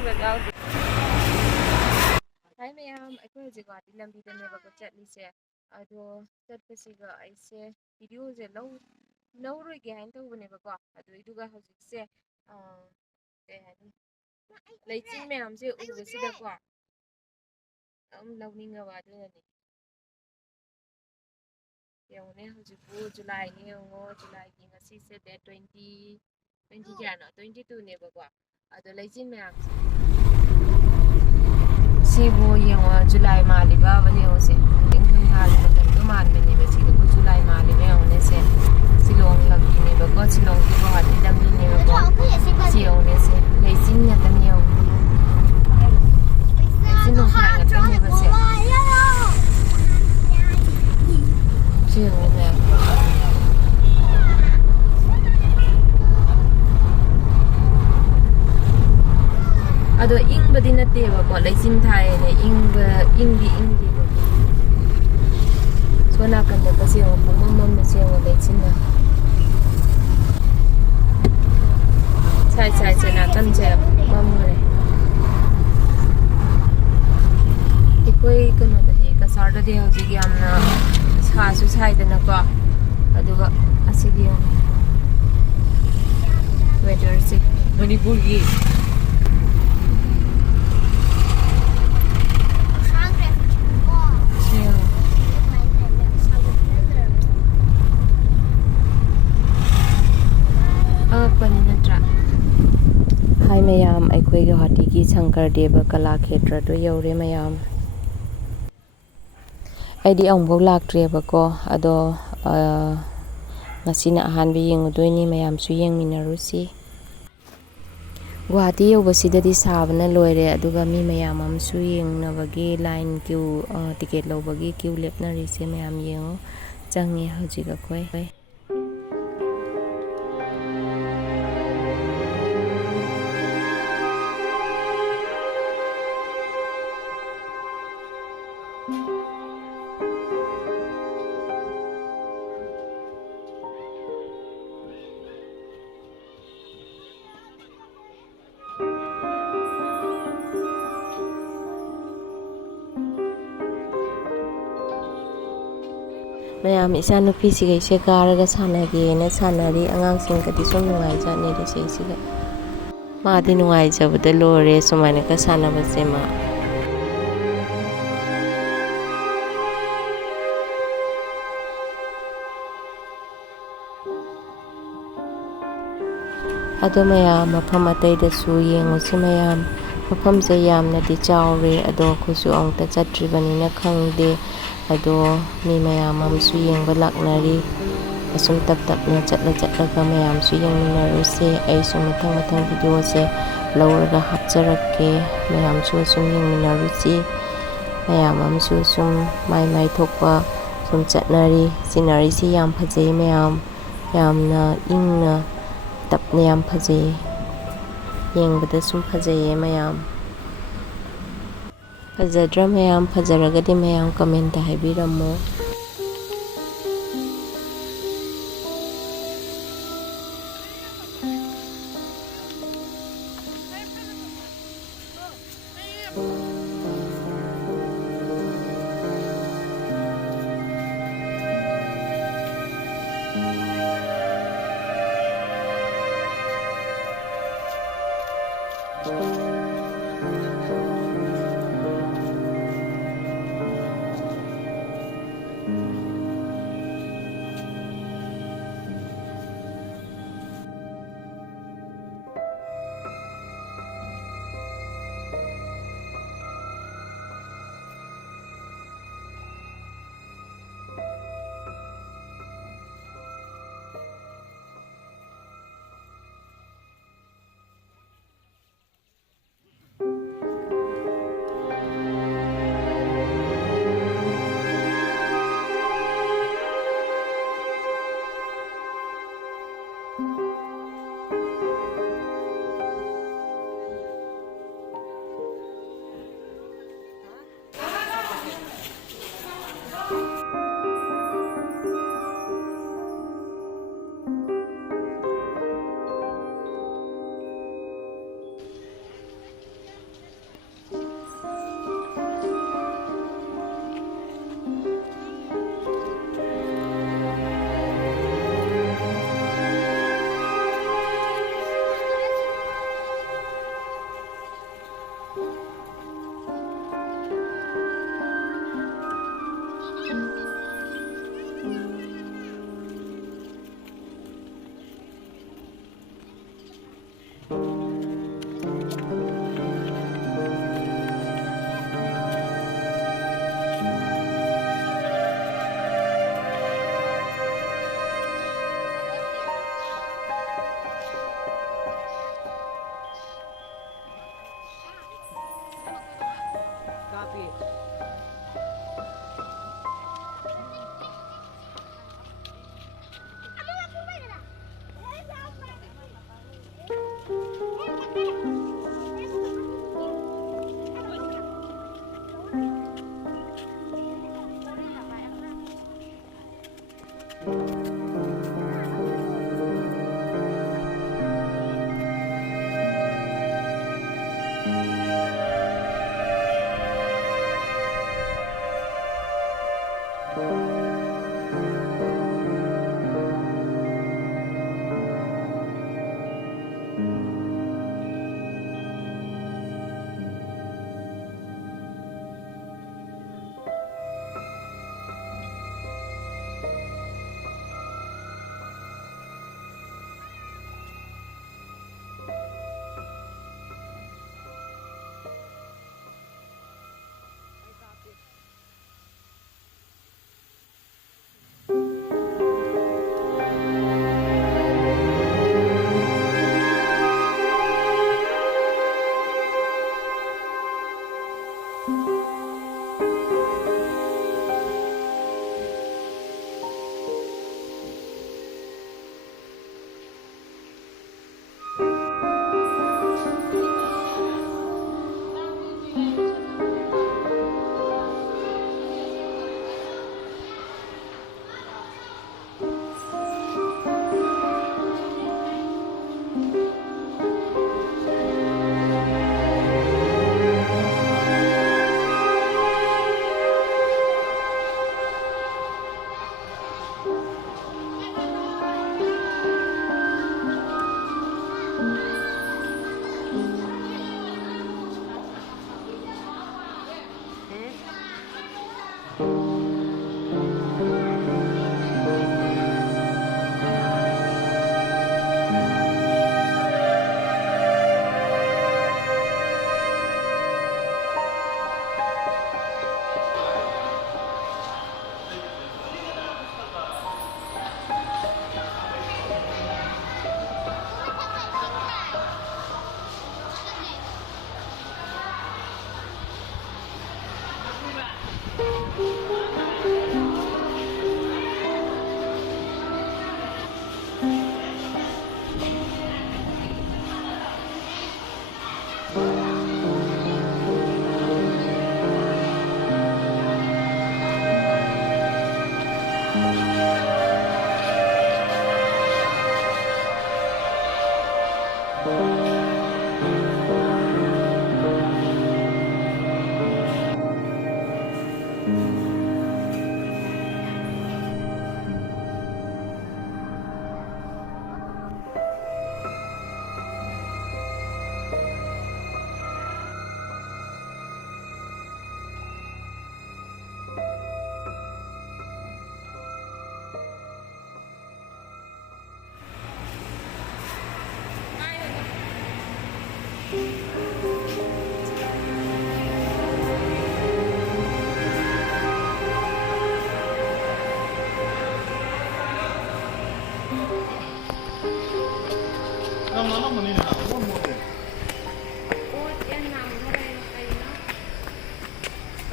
ꯑꯁꯣꯏꯕ ꯌꯥꯎꯗꯦ ꯍꯥꯏ ꯃꯌꯥꯝ ꯑꯩꯈꯣꯏ ꯍꯧꯖꯤꯛ ꯒꯨꯋꯥꯍꯥꯇꯤ ꯂꯝꯕꯤꯗꯅꯦꯕꯀꯣ ꯆꯠꯂꯤꯁꯦ ꯑꯗꯣ ꯆꯠꯄꯁꯤꯒ ꯑꯩꯁꯦ ꯚꯤꯗꯤꯑꯣꯁꯦ ꯂꯧꯔꯣꯏꯒꯦ ꯍꯥꯏꯅ ꯇꯧꯕꯅꯦꯕꯀꯣ ꯑꯗꯨꯏꯗꯨꯒ ꯍꯧꯖꯤꯛꯁꯦ ꯀꯩ ꯍꯥꯏꯅꯤ ꯂꯩꯆꯤꯟ ꯃꯌꯥꯝꯁꯦ ꯎꯕꯁꯤꯗꯀꯣ ꯌꯥꯝ ꯂꯧꯅꯤꯡꯉꯕ ꯑꯗꯨꯅꯅꯦ ꯌꯦꯡꯉꯨꯅꯦ ꯍꯧꯖꯤꯛꯄꯨ ꯖꯨꯂꯥꯏꯅꯦ ꯌꯦꯡꯉꯣ ꯖꯨꯂꯥꯏꯒꯤ ꯉꯁꯤꯁꯦ ꯗꯦꯠ 20 ꯀꯌꯥꯅꯣ 22ꯅꯦꯕꯀꯣ ꯑꯗꯣ ꯂꯩꯆꯤꯟ ꯃꯌꯥꯝꯁꯦ ꯁꯤꯕꯨ ꯌꯦꯡꯉꯣ ꯖꯨꯂꯥꯏ ꯃꯥꯜꯂꯤꯕꯕ ꯌꯦꯡꯉꯣꯁꯦ ꯅꯤꯡꯊꯝꯊꯥꯒꯤ ꯃꯇꯝꯗꯣ ꯃꯥꯟꯕꯅꯦꯕ ꯁꯤꯗꯕꯨ ꯖꯨꯂꯥꯏ ꯃꯥꯜꯂꯤꯕ ꯌꯦꯡꯉꯣꯅꯦꯁꯦ ꯁꯤꯂꯣꯡ ꯂꯝꯕꯤꯅꯦꯕꯀꯣ ꯁꯤꯂꯣꯡꯒꯤ ꯒꯨꯋꯥꯍꯥꯇꯤ ꯂꯝꯕꯤꯅꯦꯕꯀꯣ ꯁꯤ ꯌꯦꯡꯉꯣꯅꯦꯁꯦ ꯂꯩꯆꯤꯟ ꯉꯥꯛꯇꯅꯤ ꯌꯦꯡꯉꯣ ꯂꯩꯆꯤꯟ ꯅꯣꯡꯐꯥꯏ ꯉꯥꯛꯇꯅꯦꯕ ꯁꯤ ꯌꯦꯡꯉꯣꯅꯦ ꯑꯗꯣ ꯏꯪꯕꯗꯤ ꯅꯠꯇꯦꯕꯀꯣ ꯂꯩꯆꯤꯟ ꯊꯥꯏꯌꯦꯅ ꯏꯪꯗꯦꯕ ꯁꯣꯝ ꯅꯥꯀꯟꯗꯒꯁꯦ ꯌꯦꯡꯉꯣ ꯄꯨꯡꯃꯝ ꯃꯝꯃꯤꯁꯦ ꯌꯦꯡꯉꯣ ꯂꯩꯆꯤꯟꯅ ꯁꯥꯏꯠꯁꯦ ꯅꯥꯀꯟꯁꯦ ꯃꯝꯈ꯭ꯔꯦ ꯑꯩꯈꯣꯏ ꯀꯩꯅꯣꯗꯗꯤ ꯀꯁꯥꯔꯗꯗꯤ ꯍꯧꯖꯤꯛ ꯌꯥꯝꯅ ꯁꯥꯁꯨ ꯁꯥꯏꯗꯅꯀꯣ ꯑꯗꯨꯒ ꯑꯁꯤꯒꯤ ꯋꯦꯗꯔꯁꯦ ꯃꯅꯤꯄꯨꯔꯒꯤ ꯑꯉꯛꯄꯅꯤ ꯅꯠꯇ꯭ꯔꯥ ꯍꯥꯏ ꯃꯌꯥꯝ ꯑꯩꯈꯣꯏ ꯒꯨꯋꯥꯍꯥꯇꯤꯒꯤ ꯁꯪꯀꯔꯗꯦꯕ ꯀꯂꯥꯈꯦꯇ꯭ꯔꯗꯣ ꯌꯧꯔꯦ ꯃꯌꯥꯝ ꯑꯩꯗꯤ ꯑꯃꯨꯛꯐꯥꯎ ꯂꯥꯛꯇ꯭ꯔꯤꯑꯕꯀꯣ ꯑꯗꯣ ꯉꯁꯤꯅ ꯑꯍꯥꯟꯕ ꯌꯦꯡꯉꯨꯗꯣꯏꯅꯤ ꯃꯌꯥꯝꯁꯨ ꯌꯦꯡꯃꯤꯟꯅꯔꯨꯁꯤ ꯒꯨꯋꯥꯍꯥꯇꯤ ꯌꯧꯕꯁꯤꯗꯗꯤ ꯁꯥꯕꯅ ꯂꯣꯏꯔꯦ ꯑꯗꯨꯒ ꯃꯤ ꯃꯌꯥꯝ ꯑꯃꯁꯨ ꯌꯦꯡꯅꯕꯒꯤ ꯂꯥꯏꯟ ꯀ꯭ꯌꯨ ꯇꯤꯀꯦꯠ ꯂꯧꯕꯒꯤ ꯀ꯭ꯌꯨ ꯂꯦꯞꯅꯔꯤꯁꯦ ꯃꯌꯥꯝ ꯌꯦꯡꯉꯣ ꯆꯪꯉꯦ ꯍꯧꯖꯤꯛ ꯑꯩꯈꯣꯏ ꯃꯌꯥꯝ ꯏꯆꯥꯅꯨꯄꯤꯁꯤꯒꯩꯁꯦ ꯀꯥꯔꯒ ꯁꯥꯟꯅꯒꯦꯅ ꯁꯥꯟꯅꯔꯤ ꯑꯉꯥꯡꯁꯤꯡꯒꯗꯤ ꯁꯨꯝ ꯅꯨꯡꯉꯥꯏꯖꯥꯠꯅꯤꯗ ꯁꯤꯁꯤꯒ ꯃꯥꯗꯤ ꯅꯨꯡꯉꯥꯏꯖꯕꯗ ꯂꯣꯏꯔꯦ ꯁꯨꯃꯥꯏꯅꯒ ꯁꯥꯟꯅꯕꯁꯦ ꯃꯥ ꯑꯗꯣ ꯃꯌꯥꯝ ꯃꯐꯝ ꯑꯇꯩꯗꯁꯨ ꯌꯦꯡꯉꯨꯁꯤ ꯃꯌꯥꯝ ꯃꯐꯝꯁꯦ ꯌꯥꯝꯅꯗꯤ ꯆꯥꯎꯔꯦ ꯑꯗꯣ ꯑꯩꯈꯣꯏꯁꯨ ꯑꯃꯨꯛꯇ ꯆꯠꯇ꯭ꯔꯤꯕꯅꯤꯅ ꯈꯪꯗꯦ ꯑꯗꯣ ꯃꯤ ꯃꯌꯥꯝ ꯑꯃꯁꯨ ꯌꯦꯡꯕ ꯂꯥꯛꯅꯔꯤ ꯑꯁꯨꯝ ꯇꯞꯅ ꯆꯠꯂꯒ ꯃꯌꯥꯝꯁꯨ ꯌꯦꯡꯃꯤꯟꯅꯔꯨꯁꯦ ꯑꯩꯁꯨ ꯃꯊꯪ ꯚꯤꯗꯤꯑꯣꯁꯦ ꯂꯧꯔꯒ ꯍꯥꯞꯆꯔꯛꯀꯦ ꯃꯌꯥꯝꯁꯨ ꯁꯨꯝ ꯌꯦꯡꯃꯤꯟꯅꯔꯨꯁꯤ ꯃꯌꯥꯝ ꯑꯃꯁꯨ ꯁꯨꯝ ꯃꯥꯏ ꯊꯣꯛꯄ ꯁꯨꯝ ꯆꯠꯅꯔꯤ ꯁꯤꯅꯔꯤꯁꯤ ꯌꯥꯝ ꯐꯖꯩ ꯃꯌꯥꯝ ꯌꯥꯝꯅ ꯏꯪꯅ ꯇꯞꯅ ꯌꯥꯝ ꯐꯖꯩꯌꯦ ꯌꯦꯡꯕꯗ ꯁꯨꯝ ꯐꯖꯩꯌꯦ ꯃꯌꯥꯝ ꯐꯖꯗ꯭ꯔꯥ ꯃꯌꯥꯝ ꯐꯖꯔꯒꯗꯤ ꯃꯌꯥꯝ ꯀꯃꯦꯟꯇ ꯍꯥꯏꯕꯤꯔꯝꯃꯣ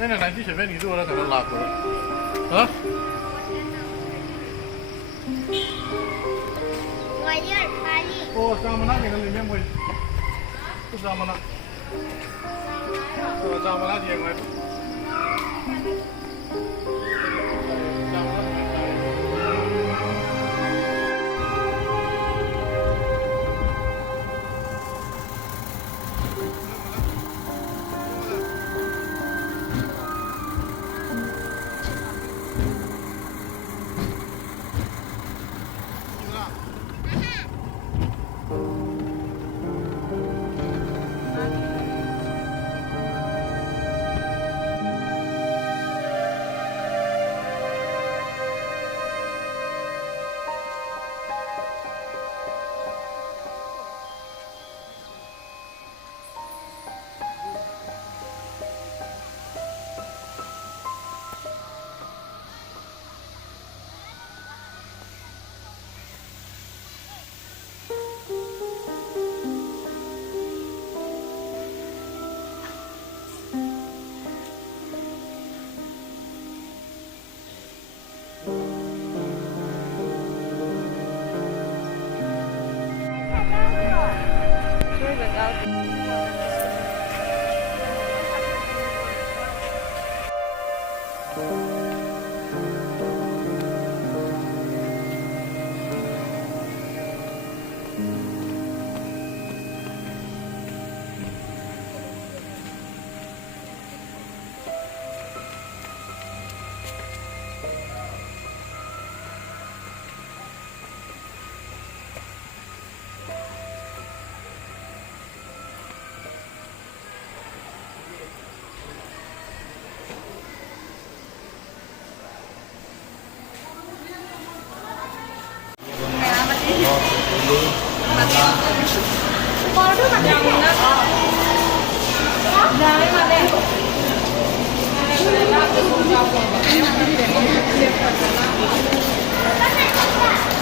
那南极雪飞你做了可能拉钩啊？我有点发力。哦，咱们那边的里面不，不咱们那，是吧？咱们那边外。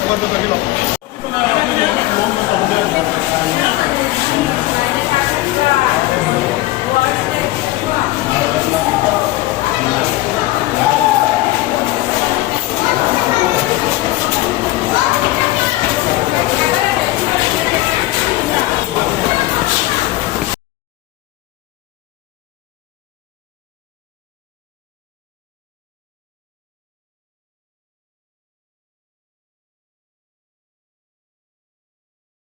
¿Cuánto tranquilo?